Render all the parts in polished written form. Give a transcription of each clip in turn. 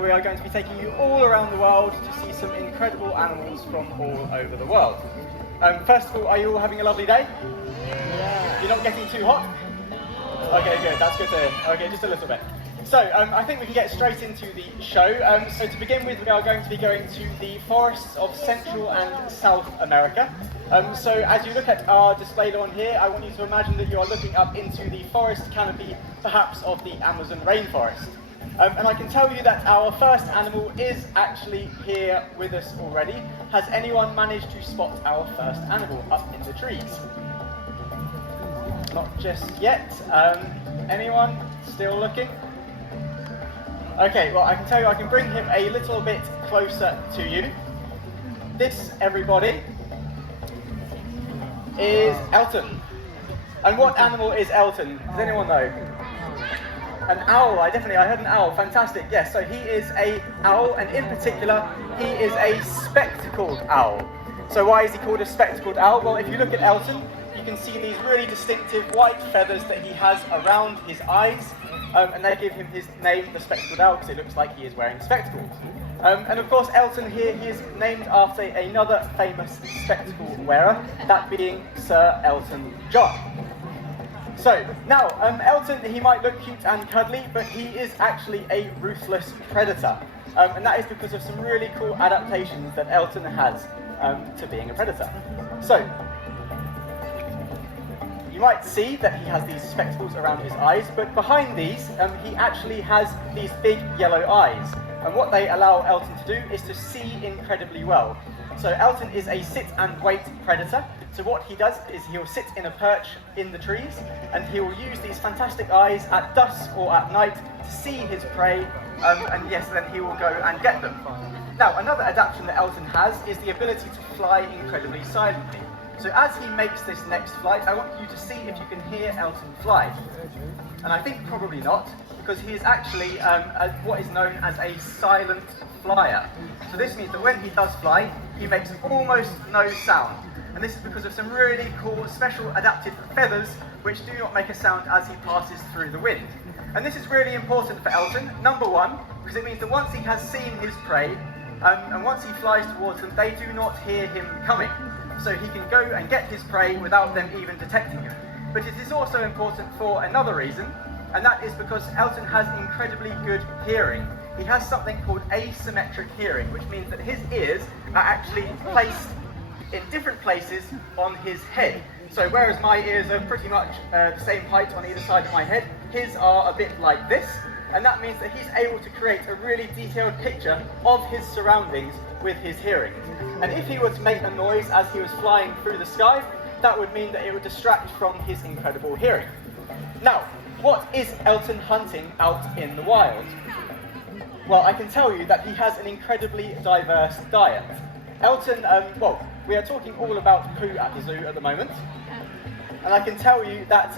We are going to be taking you all around the world to see some incredible animals from all over the world. First of all, are you all having a lovely day? Yeah. You're not getting too hot? Okay, good. That's good to hear. Okay, just a little bit. So, I think we can get straight into the show. So to begin with, we are going to be going to the forests of Central and South America. So as you look at our display on here, I want you to imagine that you are looking up into the forest canopy, perhaps of the Amazon rainforest. And I can tell you that our first animal is actually here with us already. Has anyone managed to spot our first animal up in the trees? Not just yet. Anyone still looking? Okay, well, I can tell you I can bring him a little bit closer to you. This, everybody, is Elton. And what animal is Elton? Does anyone know? An owl. I heard an owl. Fantastic. Yes, so he is an owl, and in particular, he is a spectacled owl. So why is he called a spectacled owl? Well, if you look at Elton, you can see these really distinctive white feathers that he has around his eyes, and they give him his name, the spectacled owl, because it looks like he is wearing spectacles. And of course, Elton here, he is named after another famous spectacle wearer, that being Sir Elton John. So, now, Elton, he might look cute and cuddly, but he is actually a ruthless predator. And that is because of some really cool adaptations that Elton has to being a predator. So, you might see that he has these spectacles around his eyes, but behind these, he actually has these big yellow eyes. And what they allow Elton to do is to see incredibly well. So Elton is a sit and wait predator. So what he does is he'll sit in a perch in the trees, and he will use these fantastic eyes at dusk or at night to see his prey, and yes, then he will go and get them. Now, another adaptation that Elton has is the ability to fly incredibly silently. So as he makes this next flight, I want you to see if you can hear Elton fly. And I think probably not, because he is actually what is known as a silent flyer. So this means that when he does fly, he makes almost no sound. And this is because of some really cool special adapted feathers which do not make a sound as he passes through the wind. And this is really important for Elton, number one, because it means that once he has seen his prey, and once he flies towards them, they do not hear him coming. So he can go and get his prey without them even detecting him. But it is also important for another reason, and that is because Elton has incredibly good hearing. He has something called asymmetric hearing, which means that his ears are actually placed in different places on his head. So whereas my ears are pretty much the same height on either side of my head, his are a bit like this, and that means that he's able to create a really detailed picture of his surroundings with his hearing. And if he were to make a noise as he was flying through the sky, that would mean that it would distract from his incredible hearing. Now, what is Elton hunting out in the wild? Well, I can tell you that he has an incredibly diverse diet. Elton, we are talking all about poo at the zoo at the moment, and I can tell you that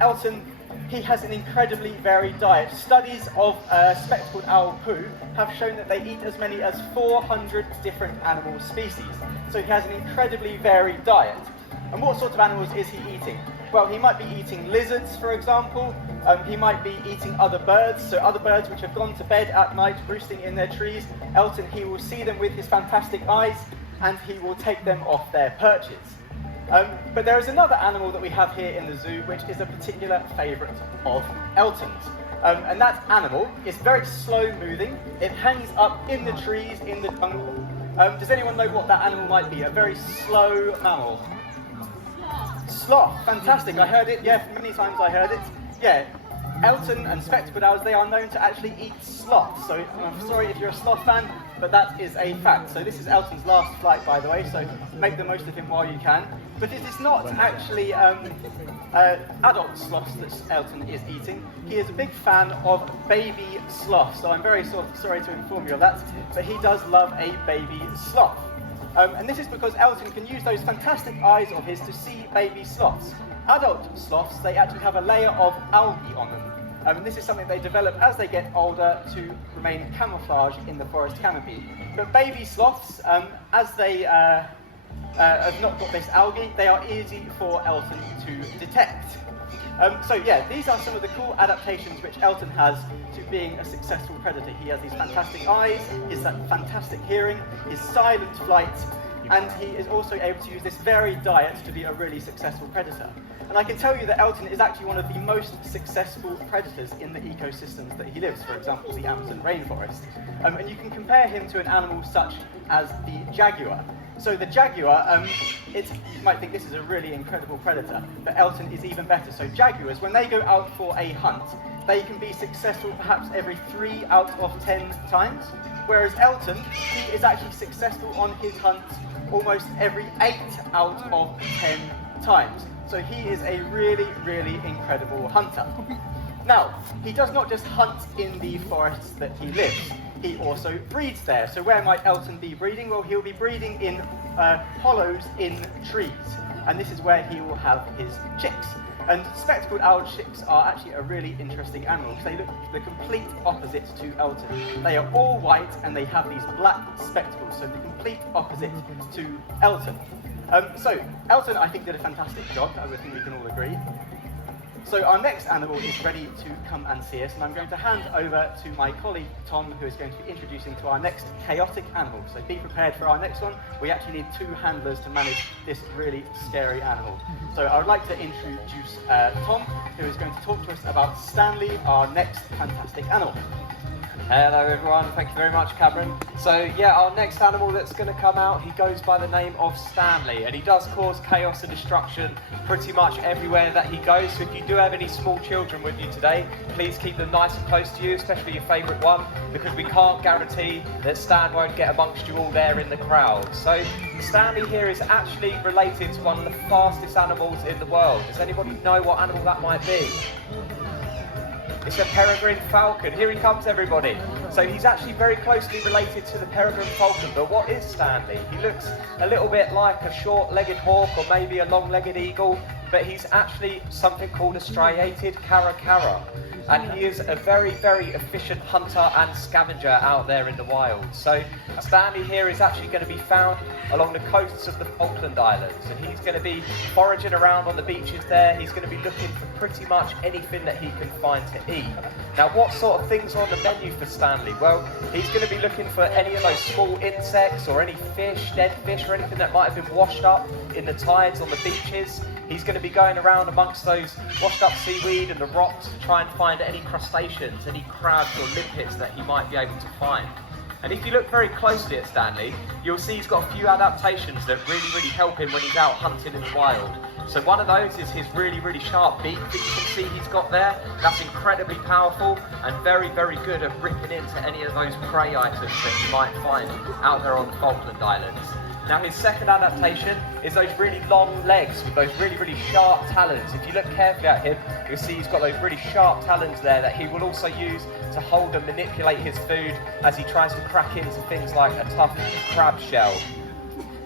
Elton, he has an incredibly varied diet. Studies of spectacled owl poo have shown that they eat as many as 400 different animal species. So he has an incredibly varied diet. And what sort of animals is he eating? Well, he might be eating lizards, for example. He might be eating other birds, so other birds which have gone to bed at night roosting in their trees. Elton, he will see them with his fantastic eyes, and he will take them off their perches. But there is another animal that we have here in the zoo which is a particular favourite of Elton's. And that animal is very slow moving. It hangs up in the trees, in the jungle. Does anyone know what that animal might be? A very slow mammal. Sloth, fantastic. I heard it, many times I heard it. Yeah, Elton and spectacled owls, they are known to actually eat sloth. So I'm sorry if you're a sloth fan, but that is a fact. So this is Elton's last flight, by the way, so make the most of him while you can. But it is not actually adult sloths that Elton is eating. He is a big fan of baby sloths, so I'm very sorry to inform you of that, but he does love a baby sloth. And this is because Elton can use those fantastic eyes of his to see baby sloths. Adult sloths, they actually have a layer of algae on them. And this is something they develop as they get older to remain camouflaged in the forest canopy. But baby sloths, as they have not got this algae, they are easy for Elton to detect. So yeah, these are some of the cool adaptations which Elton has to being a successful predator. He has these fantastic eyes, his fantastic hearing, his silent flight, and he is also able to use this varied diet to be a really successful predator. And I can tell you that Elton is actually one of the most successful predators in the ecosystems that he lives, for example, the Amazon rainforest. And you can compare him to an animal such as the jaguar. So the jaguar, you might think this is a really incredible predator, but Elton is even better. So jaguars, when they go out for a hunt, they can be successful perhaps every 3 out of 10 times, whereas Elton, he is actually successful on his hunts almost every 8 out of 10 times. So he is a really, really incredible hunter. Now, he does not just hunt in the forests that he lives, he also breeds there. So where might Elton be breeding? Well, he'll be breeding in hollows in trees, and this is where he will have his chicks. And spectacled owl chicks are actually a really interesting animal because they look the complete opposite to Elton. They are all white and they have these black spectacles, so the complete opposite to Elton. So Elton, I think, did a fantastic job. I think we can all agree. So our next animal is ready to come and see us, and I'm going to hand over to my colleague Tom, who is going to be introducing to our next chaotic animal. So be prepared for our next one. We actually need 2 handlers to manage this really scary animal. So I would like to introduce Tom, who is going to talk to us about Stanley, our next fantastic animal. Hello everyone, thank you very much, Cameron. So yeah, our next animal that's going to come out, he goes by the name of Stanley, and he does cause chaos and destruction pretty much everywhere that he goes. So if you do have any small children with you today, please keep them nice and close to you, especially your favourite one, because we can't guarantee that Stan won't get amongst you all there in the crowd. So Stanley here is actually related to one of the fastest animals in the world. Does anybody know what animal that might be? It's a peregrine falcon. Here he comes, everybody. So he's actually very closely related to the peregrine falcon. But what is Stanley? He looks a little bit like a short-legged hawk or maybe a long-legged eagle, but he's actually something called a striated caracara. And he is a very, very efficient hunter and scavenger out there in the wild. So Stanley here is actually going to be found along the coasts of the Falkland Islands, and he's going to be foraging around on the beaches there. He's going to be looking for pretty much anything that he can find to eat. Now, what sort of things are on the menu for Stanley? Well, he's going to be looking for any of those small insects or any fish, dead fish, or anything that might have been washed up in the tides on the beaches. He's going to be going around amongst those washed up seaweed and the rocks to try and find any crustaceans, any crabs or limpets that he might be able to find. And if you look very closely at Stanley, you'll see he's got a few adaptations that really, really help him when he's out hunting in the wild. So one of those is his really, really sharp beak that you can see he's got there. That's incredibly powerful and very, very good at ripping into any of those prey items that you might find out there on the Falkland Islands. Now his second adaptation is those really long legs with those really, really sharp talons. If you look carefully at him, you'll see he's got those really sharp talons there that he will also use to hold and manipulate his food as he tries to crack into things like a tough crab shell.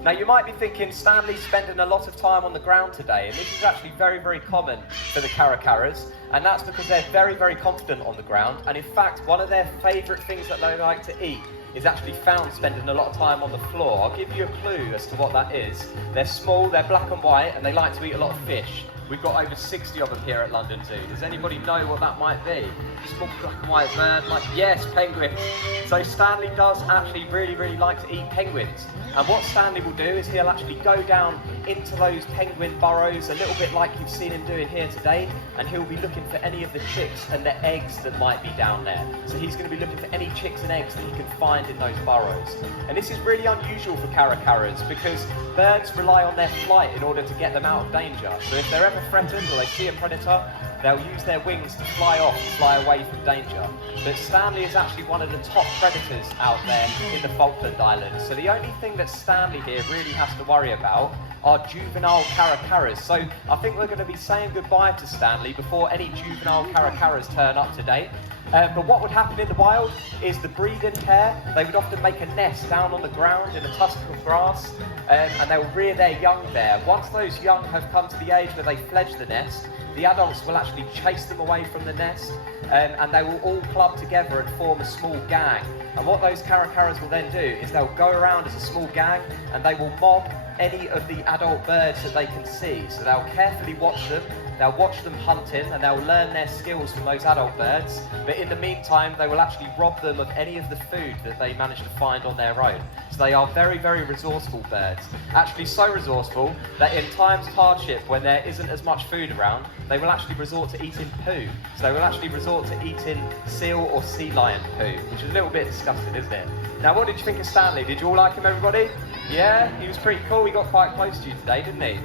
Now you might be thinking Stanley's spending a lot of time on the ground today, and this is actually very, very common for the caracaras, and that's because they're very, very confident on the ground, and in fact one of their favourite things that they like to eat is actually found spending a lot of time on the floor. I'll give you a clue as to what that is. They're small, they're black and white, and they like to eat a lot of fish. We've got over 60 of them here at London Zoo. Does anybody know what that might be? Small black and white bird, like, yes, penguins. So Stanley does actually really, really like to eat penguins. And what Stanley will do is he'll actually go down into those penguin burrows, a little bit like you've seen him doing here today, and he'll be looking for any of the chicks and the eggs that might be down there. So he's going to be looking for any chicks and eggs that he can find in those burrows. And this is really unusual for caracaras because birds rely on their flight in order to get them out of danger. So if they're ever threatened or they see a predator, they'll use their wings to fly off and fly away from danger. But Stanley is actually one of the top predators out there in the Falkland Islands. So the only thing that Stanley here really has to worry about are juvenile caracaras. So I think we're going to be saying goodbye to Stanley before any juvenile caracaras turn up today. But what would happen in the wild is the breeding pair, they would often make a nest down on the ground in a tusk of grass, and they'll rear their young there. Once those young have come to the age where they fledge the nest, the adults will actually chase them away from the nest, and they will all club together and form a small gang. And what those caracaras will then do is they'll go around as a small gang and they will mob any of the adult birds that they can see. So they'll carefully watch them, they'll watch them hunting, and they'll learn their skills from those adult birds. But in the meantime, they will actually rob them of any of the food that they manage to find on their own. So they are very, very resourceful birds. Actually so resourceful that in times of hardship, when there isn't as much food around, they will actually resort to eating poo. So they will actually resort to eating seal or sea lion poo, which is a little bit disgusting, isn't it? Now, what did you think of Stanley? Did you all like him, everybody? Yeah, he was pretty cool. He got quite close to you today, didn't he?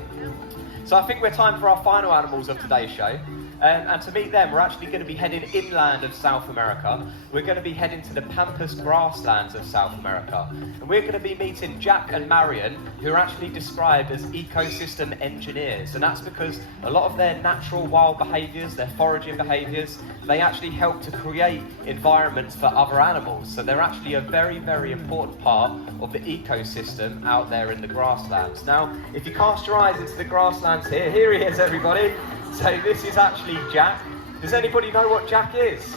So I think we're time for our final animals of today's show. And to meet them, we're actually going to be heading inland of South America. We're going to be heading to the Pampas grasslands of South America. And we're going to be meeting Jack and Marion, who are actually described as ecosystem engineers. And that's because a lot of their natural wild behaviours, their foraging behaviours, they actually help to create environments for other animals. So they're actually a very, very important part of the ecosystem out there in the grasslands. Now, if you cast your eyes into the grasslands here he is, everybody. So this is actually Jack. Does anybody know what Jack is?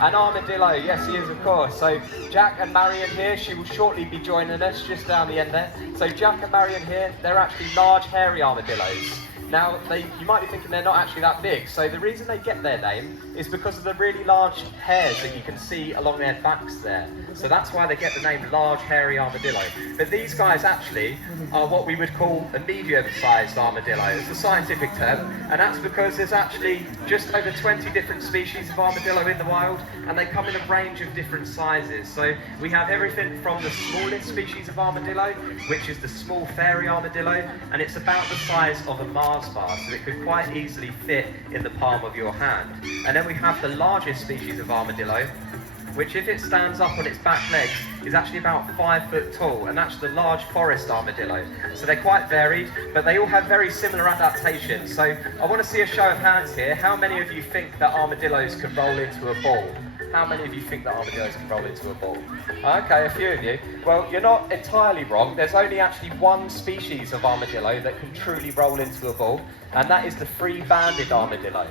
An armadillo, yes he is, of course. So Jack and Marion here, she will shortly be joining us just down the end there. So Jack and Marion here, they're actually large hairy armadillos. Now, you might be thinking they're not actually that big. So the reason they get their name is because of the really large hairs that you can see along their backs there. So that's why they get the name large hairy armadillo. But these guys actually are what we would call a medium-sized armadillo. It's a scientific term, and that's because there's actually just over 20 different species of armadillo in the wild, and they come in a range of different sizes. So we have everything from the smallest species of armadillo, which is the small fairy armadillo, and it's about the size of a Mars bar, so it could quite easily fit in the palm of your hand. And then we have the largest species of armadillo, which if it stands up on its back legs is actually about 5 foot tall, and that's the large forest armadillo. So they're quite varied, but they all have very similar adaptations. So I want to see a show of hands here. How many of you think that armadillos could roll into a ball? How many of you think that armadillos can roll into a ball? Okay, a few of you. Well, you're not entirely wrong. There's only actually one species of armadillo that can truly roll into a ball, and that is the free-banded armadillo.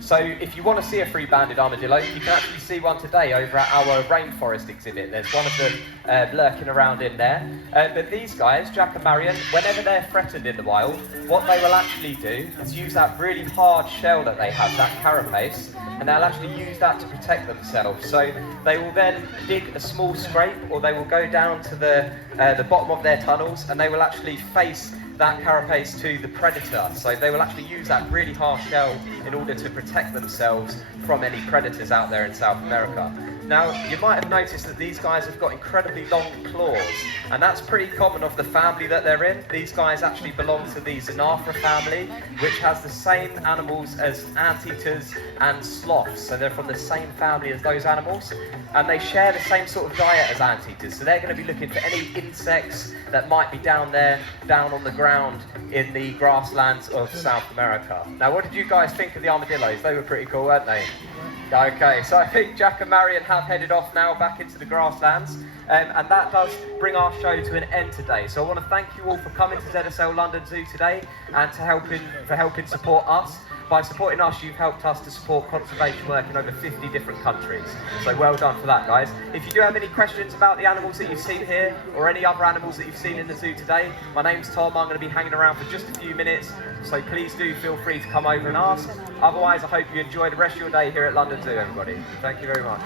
So if you want to see a free-banded armadillo, you can actually see one today over at our rainforest exhibit. There's one of them lurking around in there. But these guys, Jack and Marion, whenever they're threatened in the wild, what they will actually do is use that really hard shell that they have, that carapace, and they'll actually use that to protect themselves. So they will then dig a small scrape, or they will go down to the bottom of their tunnels, and they will actually face that carapace to the predator. So they will actually use that really hard shell in order to protect themselves from any predators out there in South America. Now, you might have noticed that these guys have got incredibly long claws, and that's pretty common of the family that they're in. These guys actually belong to the Xenarthra family, which has the same animals as anteaters and sloths. So they're from the same family as those animals, and they share the same sort of diet as anteaters. So they're going to be looking for any insects that might be down there, down on the ground in the grasslands of South America. Now, what did you guys think of the armadillos? They were pretty cool, weren't they? Okay, so I think Jack and Marion have headed off now back into the grasslands, and that does bring our show to an end today. So I want to thank you all for coming to ZSL London Zoo today, and for helping support us. By supporting us, you've helped us to support conservation work in over 50 different countries. So well done for that, guys. If you do have any questions about the animals that you've seen here, or any other animals that you've seen in the zoo today, my name's Tom. I'm going to be hanging around for just a few minutes, so please do feel free to come over and ask. Otherwise, I hope you enjoy the rest of your day here at London Zoo, everybody. Thank you very much.